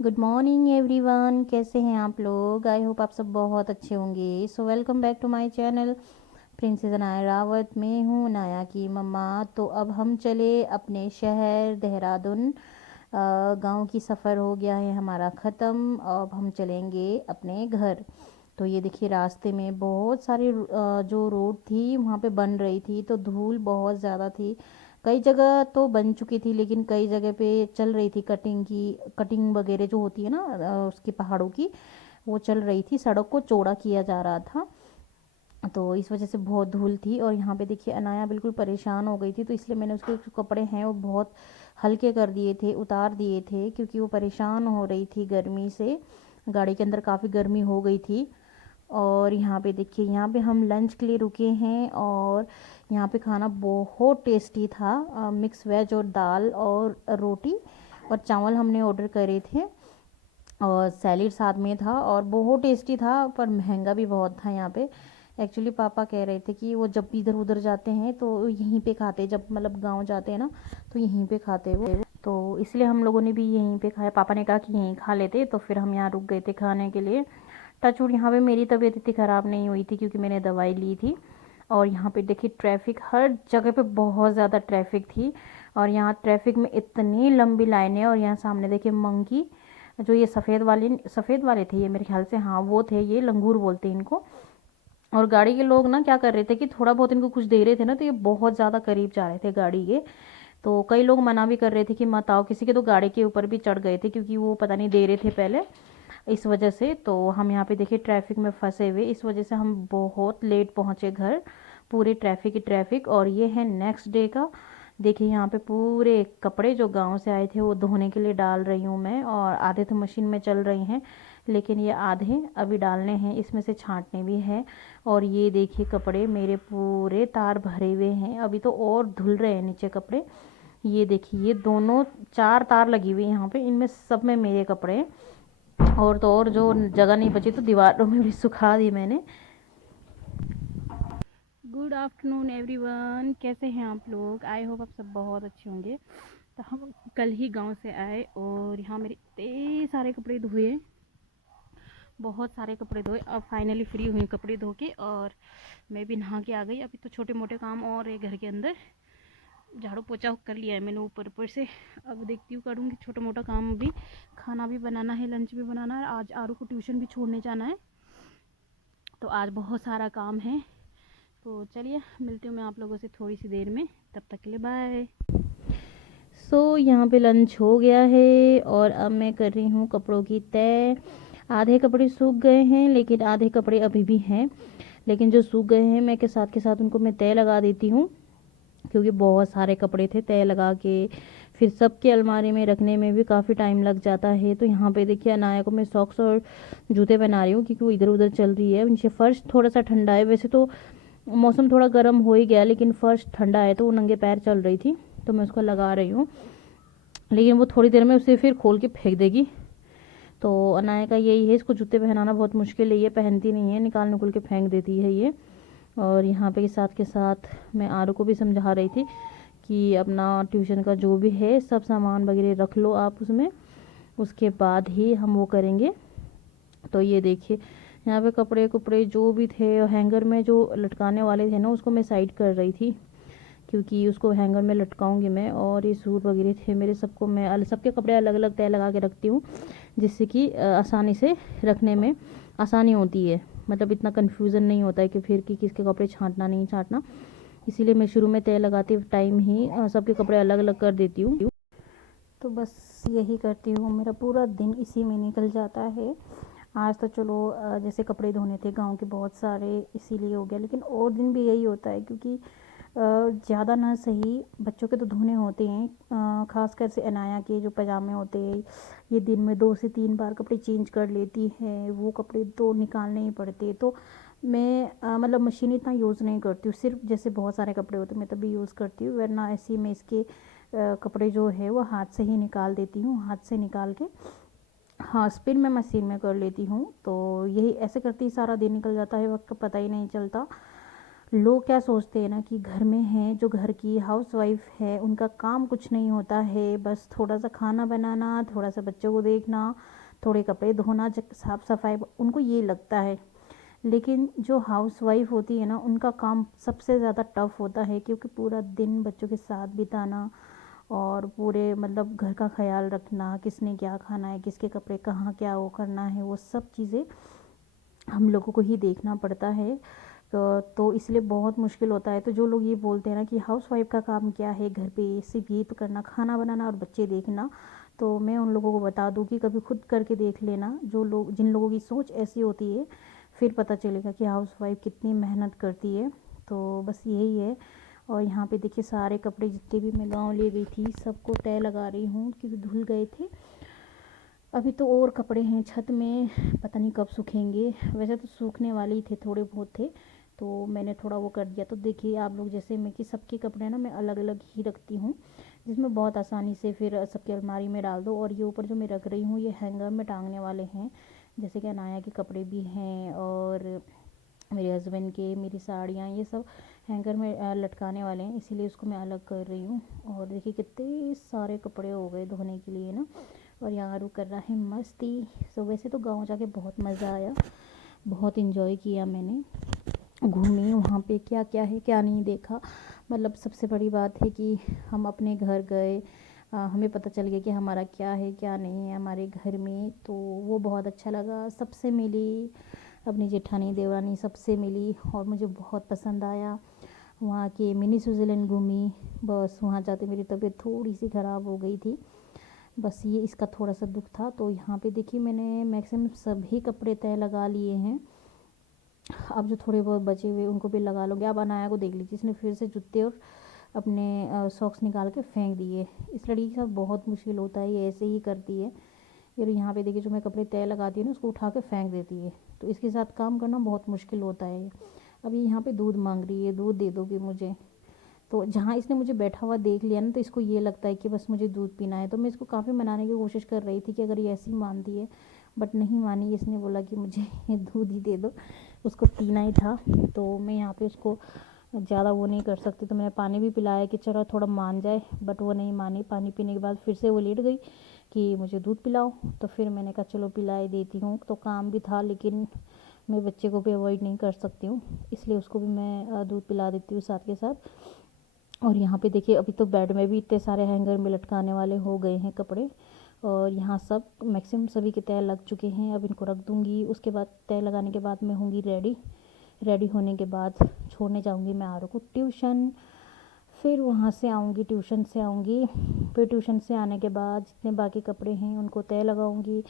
Good morning everyone, कैसे हैं आप लोग। आई होप आप सब बहुत अच्छे होंगे। So welcome back to my channel princess Anaya Rawat. मैं हूँ अनाया की मम्मा। तो अब हम चले अपने शहर देहरादून। गांव की सफ़र हो गया है हमारा ख़त्म। अब हम चलेंगे अपने घर। तो ये देखिए, रास्ते में बहुत सारी जो रोड थी वहाँ पे बन रही थी, तो धूल बहुत ज़्यादा थी। कई जगह तो बन चुकी थी, लेकिन कई जगह पे चल रही थी कटिंग वगैरह जो होती है ना, उसकी पहाड़ों की, वो चल रही थी। सड़क को चौड़ा किया जा रहा था, तो इस वजह से बहुत धूल थी। और यहाँ पे देखिए, अनाया बिल्कुल परेशान हो गई थी, तो इसलिए मैंने उसके जो कपड़े हैं वो बहुत हल्के कर दिए थे, उतार दिए थे, क्योंकि वो परेशान हो रही थी गर्मी से। गाड़ी के अंदर काफ़ी गर्मी हो गई थी। और यहाँ पे देखिए, यहाँ पे हम लंच के लिए रुके हैं, और यहाँ पे खाना बहुत टेस्टी था। मिक्स वेज और दाल और रोटी और चावल हमने ऑर्डर करे थे, और सैलेड साथ में था, और बहुत टेस्टी था। पर महंगा भी बहुत था यहाँ पे। एक्चुअली पापा कह रहे थे कि वो जब भी इधर उधर जाते हैं तो यहीं पे खाते, जब मतलब गांव जाते हैं ना, तो यहीं पे खाते वो। तो इसलिए हम लोगों ने भी यहीं पे खाया। पापा ने कहा कि यहीं खा लेते, तो फिर हम यहाँ रुक गए थे खाने के लिए। टचवुड यहाँ पे मेरी तबीयत इतनी ख़राब नहीं हुई थी, क्योंकि मैंने दवाई ली थी। और यहाँ पे देखिए, ट्रैफिक हर जगह पे बहुत ज़्यादा ट्रैफिक थी। और यहाँ ट्रैफिक में इतनी लंबी लाइनें। और यहाँ सामने देखिए मंकी, जो ये सफ़ेद वाले थे ये, मेरे ख्याल से, हाँ वो थे, ये लंगूर बोलते हैं इनको। और गाड़ी के लोग ना क्या कर रहे थे कि थोड़ा बहुत इनको कुछ दे रहे थे ना, तो ये बहुत ज़्यादा करीब जा रहे थे गाड़ी के। तो कई लोग मना भी कर रहे थे कि मत आओ। किसी के तो गाड़ी के ऊपर भी चढ़ गए थे, क्योंकि वो पता नहीं दे रहे थे पहले, इस वजह से। तो हम यहाँ पे देखिए ट्रैफिक में फंसे हुए, इस वजह से हम बहुत लेट पहुँचे घर। पूरे ट्रैफिक ही ट्रैफिक। और ये है नेक्स्ट डे का। देखिए यहाँ पे पूरे कपड़े जो गांव से आए थे वो धोने के लिए डाल रही हूँ मैं, और आधे तो मशीन में चल रही हैं, लेकिन ये आधे अभी डालने हैं, इसमें से छांटने भी हैं। और ये देखिए, कपड़े मेरे पूरे तार भरे हुए हैं, अभी तो और धुल रहे हैं नीचे कपड़े। ये देखिए, ये दोनों 4 तार लगी हुई हैं यहाँ पे, इनमें सब में मेरे कपड़े हैं। और तो और जो जगह नहीं बची तो दीवारों में भी सुखा दी मैंने। गुड आफ्टरनून एवरीवन, कैसे हैं आप लोग। आई होप आप सब बहुत अच्छे होंगे। तो हम कल ही गांव से आए, और यहाँ मेरे इतने सारे कपड़े धोए, बहुत सारे कपड़े धोए। अब फाइनली फ्री हुई कपड़े धो के, और मैं भी नहा के आ गई। अभी तो छोटे मोटे काम और है घर के अंदर। झाड़ू पोछा कर लिया है मैंने ऊपर ऊपर से। अब देखती हूँ, करूँगी छोटा मोटा काम भी। खाना भी बनाना है, लंच भी बनाना है। आज आरू को ट्यूशन भी छोड़ने जाना है, तो आज बहुत सारा काम है। तो चलिए, मिलती हूँ मैं आप लोगों से थोड़ी सी देर में। तब तक के लिए बाय। यहाँ पे लंच हो गया है, और अब मैं कर रही हूँ कपड़ों की तय। आधे कपड़े सूख गए हैं, लेकिन आधे कपड़े अभी भी हैं। लेकिन जो सूख गए हैं, मैं के साथ उनको मैं तय लगा देती हूँ, क्योंकि बहुत सारे कपड़े थे। तय लगा के फिर सबके अलमारी में रखने में भी काफ़ी टाइम लग जाता है। तो यहाँ पे देखिए, अनाया को मैं सॉक्स और जूते पहना रही हूँ, क्योंकि वो इधर उधर चल रही है। नीचे फर्श थोड़ा सा ठंडा है, वैसे तो मौसम थोड़ा गर्म हो ही गया, लेकिन फर्श ठंडा है, तो वो नंगे पैर चल रही थी, तो मैं उसको लगा रही हूँ। लेकिन वो थोड़ी देर में उसे फिर खोल के फेंक देगी। तो अनाया का यही है, इसको जूते पहनाना बहुत मुश्किल है, ये पहनती नहीं है, निकाल निकुल के फेंक देती है ये। और यहाँ पे के साथ मैं आरू को भी समझा रही थी कि अपना ट्यूशन का जो भी है सब सामान वगैरह रख लो आप उसमें, उसके बाद ही हम वो करेंगे। तो ये देखिए, यहाँ पे कपड़े कपड़े जो भी थे, हैंगर में जो लटकाने वाले थे ना, उसको मैं साइड कर रही थी, क्योंकि उसको हैंगर में लटकाऊंगी मैं। और ये सूट वगैरह थे मेरे, सबको मैं सबके कपड़े अलग अलग तय लगा के रखती हूँ, जिससे कि आसानी से रखने में आसानी होती है। मतलब इतना कन्फ्यूज़न नहीं होता है कि फिर कि किसके कपड़े छांटना नहीं छांटना। इसीलिए मैं शुरू में तय लगाते टाइम ही सबके कपड़े अलग अलग कर देती हूँ। तो बस यही करती हूँ, मेरा पूरा दिन इसी में निकल जाता है। आज तो चलो जैसे कपड़े धोने थे गांव के बहुत सारे, इसीलिए हो गया। लेकिन और दिन भी यही होता है, क्योंकि ज़्यादा ना सही बच्चों के तो धोने होते हैं। ख़ासकर से अनाया के जो पजामे होते हैं, ये दिन में 2 से 3 बार कपड़े चेंज कर लेती है। वो कपड़े तो निकालने ही पड़ते, तो मैं मतलब मशीन इतना यूज़ नहीं करती हूँ। सिर्फ जैसे बहुत सारे कपड़े होते हैं मैं तभी यूज़ करती हूँ, वरना ऐसे ही मैं इसके कपड़े जो है वो हाथ से ही निकाल देती हूँ, हाथ से निकाल के। हाँ, स्पिन मैं मशीन में कर लेती हूँ। तो यही ऐसे करती ही सारा दिन निकल जाता है, वक्त का पता ही नहीं चलता। लोग क्या सोचते हैं ना कि घर में हैं जो घर की हाउसवाइफ है उनका काम कुछ नहीं होता है, बस थोड़ा सा खाना बनाना, थोड़ा सा बच्चों को देखना, थोड़े कपड़े धोना, साफ़ सफाई, उनको ये लगता है। लेकिन जो हाउसवाइफ होती है ना उनका काम सबसे ज़्यादा टफ़ होता है, क्योंकि पूरा दिन बच्चों के साथ बिताना और पूरे मतलब घर का ख्याल रखना, किसने क्या खाना है, किसके कपड़े कहाँ क्या वो करना है, वो सब चीज़ें हम लोगों को ही देखना पड़ता है। तो इसलिए बहुत मुश्किल होता है। तो जो लोग ये बोलते हैं ना कि हाउसवाइफ का काम क्या है घर पे, सिर्फ ये तो करना, खाना बनाना और बच्चे देखना, तो मैं उन लोगों को बता दूँ कि कभी खुद करके देख लेना। जो लोग, जिन लोगों की सोच ऐसी होती है, फिर पता चलेगा कि हाउसवाइफ कितनी मेहनत करती है। तो बस यही है। और यहाँ पे देखिए सारे कपड़े जितने भी मैं गाँव ले गई थी सबको तय लगा रही हूँ, क्योंकि धुल गए थे। अभी तो और कपड़े हैं छत में, पता नहीं कब सूखेंगे। वैसे तो सूखने वाले ही थे, थोड़े बहुत थे, तो मैंने थोड़ा वो कर दिया। तो देखिए आप लोग, जैसे मैं कि सबके कपड़े ना मैं अलग अलग ही रखती हूँ, जिसमें बहुत आसानी से फिर सबकी अलमारी में डाल दो। और ये ऊपर जो मैं रख रही हूँ ये हैंगर में टांगने वाले हैं, जैसे कि अनाया के कपड़े भी हैं और मेरे हस्बैंड के, मेरी साड़ियाँ, ये सब हैंगर में लटकाने वाले हैं, इसीलिए उसको मैं अलग कर रही हूँ। और देखिए कितने सारे कपड़े हो गए धोने के लिए ना। और यहाँ आरू कर रहा है मस्ती। सो वैसे तो गांव जाके बहुत मज़ा आया, बहुत इन्जॉय किया मैंने, घूमी वहाँ पे, क्या क्या है क्या नहीं देखा। मतलब सबसे बड़ी बात है कि हम अपने घर गए, हमें पता चल गया कि हमारा क्या है क्या नहीं है हमारे घर में, तो वो बहुत अच्छा लगा। सबसे मिली, अपनी जेठानी देवरानी सबसे मिली और मुझे बहुत पसंद आया। वहाँ के मिनी स्विट्ज़रलैंड घूमी। बस वहाँ जाते मेरी तबीयत थोड़ी सी ख़राब हो गई थी, बस ये इसका थोड़ा सा दुख था। तो यहाँ पे देखिए मैंने मैक्सिमम सभी कपड़े तय लगा लिए हैं। अब जो थोड़े बहुत बचे हुए उनको भी लगा लूँगी। अब अनाया को देख लीजिए, इसने फिर से जूते और अपने सॉक्स निकाल के फेंक दिए। इस लड़की के साथ बहुत मुश्किल होता है, ये ऐसे ही करती है। फिर यहाँ पे देखिए जो मैं कपड़े तय लगाती हूँ ना उसको उठा के फेंक देती है, तो इसके साथ काम करना बहुत मुश्किल होता है। अब ये यहाँ पे दूध मांग रही है, दूध दे दोगी मुझे। तो जहाँ इसने मुझे बैठा हुआ देख लिया ना तो इसको ये लगता है कि बस मुझे दूध पीना है। तो मैं इसको काफ़ी मनाने की कोशिश कर रही थी कि अगर ये ऐसी मानती है, बट नहीं मानी। इसने बोला कि मुझे ये दूध ही दे दो, उसको पीना ही था। तो मैं यहाँ पे उसको ज़्यादा वो नहीं कर सकती, तो मैंने पानी भी पिलाया कि चलो थोड़ा मान जाए, बट वो नहीं मानी। पानी पीने के बाद फिर से वो लेट गई कि मुझे दूध पिलाओ। तो फिर मैंने कहा चलो पिला देती हूँ। तो काम भी था, लेकिन मैं बच्चे को भी अवॉइड नहीं कर सकती हूँ, इसलिए उसको भी मैं दूध पिला देती हूँ साथ के साथ। और यहाँ पे देखिए अभी तो बेड में भी इतने सारे हैंगर में लटकाने वाले हो गए हैं कपड़े। और यहाँ सब मैक्सिमम सभी के तय लग चुके हैं। अब इनको रख दूँगी, उसके बाद तय लगाने के बाद मैं होंगी रेडी। रेडी होने के बाद छोड़ने जाऊँगी मैं आरू को ट्यूशन। फिर वहाँ से आऊँगी, ट्यूशन से आऊँगी। फिर ट्यूशन से आने के बाद जितने बाकी कपड़े हैं उनको तय लगाऊँगी,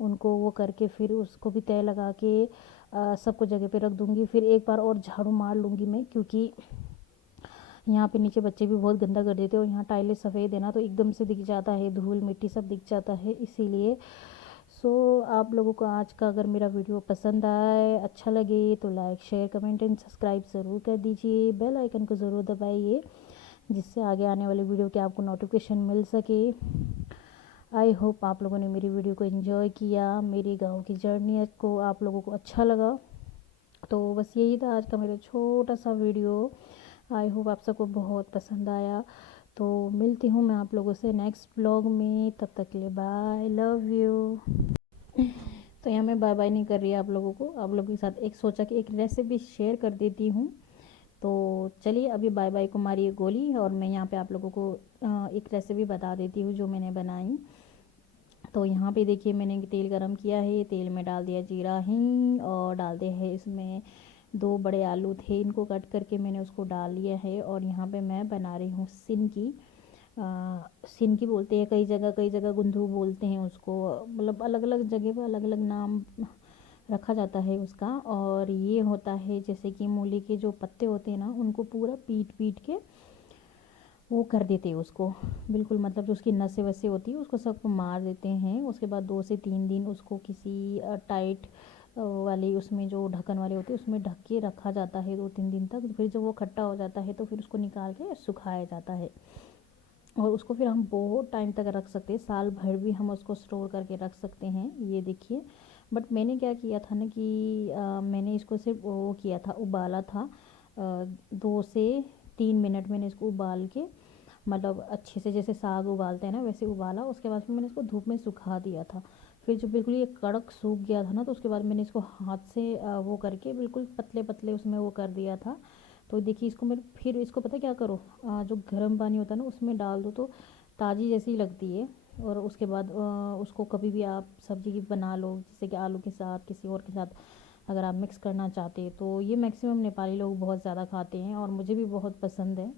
उनको वो करके फिर उसको भी तय लगा के सबको जगह पे रख दूँगी। फिर एक बार और झाड़ू मार लूँगी मैं, क्योंकि यहाँ पे नीचे बच्चे भी बहुत गंदा कर देते हैं और यहाँ टाइलें सफ़ेद है ना, तो एकदम से दिख जाता है, धूल मिट्टी सब दिख जाता है, इसीलिए। सो आप लोगों को आज का अगर मेरा वीडियो पसंद आए, अच्छा लगे, तो like share comment and subscribe ज़रूर कर दीजिए। बेल आइकन को ज़रूर दबाइए, जिससे आगे आने वाले वीडियो के आपको नोटिफिकेशन मिल सके। आई होप आप लोगों ने मेरी वीडियो को एंजॉय किया, मेरी गाँव की जर्नी को आप लोगों को अच्छा लगा। तो बस यही था आज का मेरा छोटा सा वीडियो। आई होप आप सबको बहुत पसंद आया। तो मिलती हूँ मैं आप लोगों से नेक्स्ट ब्लॉग में, तब तक के लिए बाय, लव यू। तो यहाँ मैं बाय बाय नहीं कर रही आप लोगों को, आप लोगों के साथ एक सोचा कि एक रेसिपी शेयर कर देती हूँ। तो चलिए अभी बाय बाय को मारिए गोली, और मैं यहाँ पे आप लोगों को एक रेसिपी बता देती हूँ जो मैंने बनाई। तो यहाँ पे देखिए मैंने तेल गरम किया है, तेल में डाल दिया जीरा, हींग, और डाल दिया है इसमें 2 बड़े आलू थे, इनको कट करके मैंने उसको डाल लिया है। और यहाँ पे मैं बना रही हूँ सिनकी। सिनकी बोलते हैं कई जगह गुंदरू बोलते हैं उसको, मतलब अलग अलग जगह पर अलग अलग नाम रखा जाता है उसका। और ये होता है जैसे कि मूली के जो पत्ते होते हैं ना उनको पूरा पीट पीट के वो कर देते हैं उसको, बिल्कुल मतलब जो उसकी नसें वसें होती है उसको सबको मार देते हैं। उसके बाद 2 से 3 दिन उसको किसी टाइट वाली उसमें जो ढक्कन वाले होते हैं उसमें ढक के रखा जाता है 2-3 दिन तक। फिर जब वो खट्टा हो जाता है तो फिर उसको निकाल के सुखाया जाता है, और उसको फिर हम बहुत टाइम तक रख सकते हैं, साल भर भी हम उसको स्टोर करके रख सकते हैं। ये देखिए, बट मैंने क्या किया था ना कि मैंने इसको सिर्फ वो किया था, उबाला था 2 से 3 मिनट मैंने इसको उबाल के, मतलब अच्छे से जैसे साग उबालते हैं ना वैसे उबाला। उसके बाद फिर मैंने इसको धूप में सुखा दिया था। फिर जब बिल्कुल ये कड़क सूख गया था ना, तो उसके बाद मैंने इसको हाथ से वो करके बिल्कुल पतले पतले उसमें वो कर दिया था। तो देखिए इसको मैं फिर इसको पता क्या करो, जो गर्म पानी होता है ना उसमें डाल दो, तो ताज़ी जैसी लगती है। और उसके बाद उसको कभी भी आप सब्ज़ी की बना लो, जैसे कि आलू के साथ, किसी और के साथ अगर आप मिक्स करना चाहते हैं। तो ये मैक्सिमम नेपाली लोग बहुत ज़्यादा खाते हैं और मुझे भी बहुत पसंद है।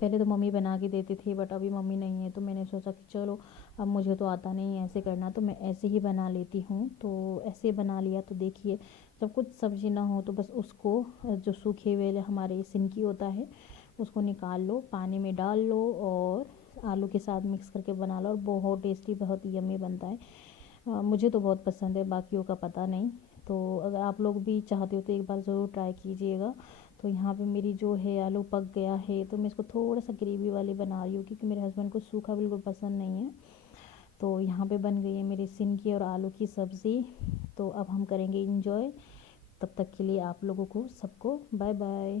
पहले तो मम्मी बना के देती थी, बट अभी मम्मी नहीं है, तो मैंने सोचा कि चलो अब मुझे तो आता नहीं है ऐसे करना, तो मैं ऐसे ही बना लेती हूँ। तो ऐसे बना लिया। तो देखिए जब कुछ सब्ज़ी ना हो तो बस उसको जो सूखे हुए हमारे सिनकी होता है उसको निकाल लो, पानी में डाल लो और आलू के साथ मिक्स करके बना लो, और बहुत टेस्टी, बहुत यम्मी बनता है। मुझे तो बहुत पसंद है, बाकियों का पता नहीं। तो अगर आप लोग भी चाहते हो तो एक बार ज़रूर ट्राई कीजिएगा। तो यहाँ पे मेरी जो है आलू पक गया है, तो मैं इसको थोड़ा सा ग्रेवी वाली बना रही हूँ क्योंकि मेरे हस्बैंड को सूखा बिल्कुल पसंद नहीं है। तो यहाँ पे बन गई है मेरी सिनकी और आलू की सब्ज़ी। तो अब हम करेंगे इंजॉय। तब तक के लिए आप लोगों को सबको बाय बाय।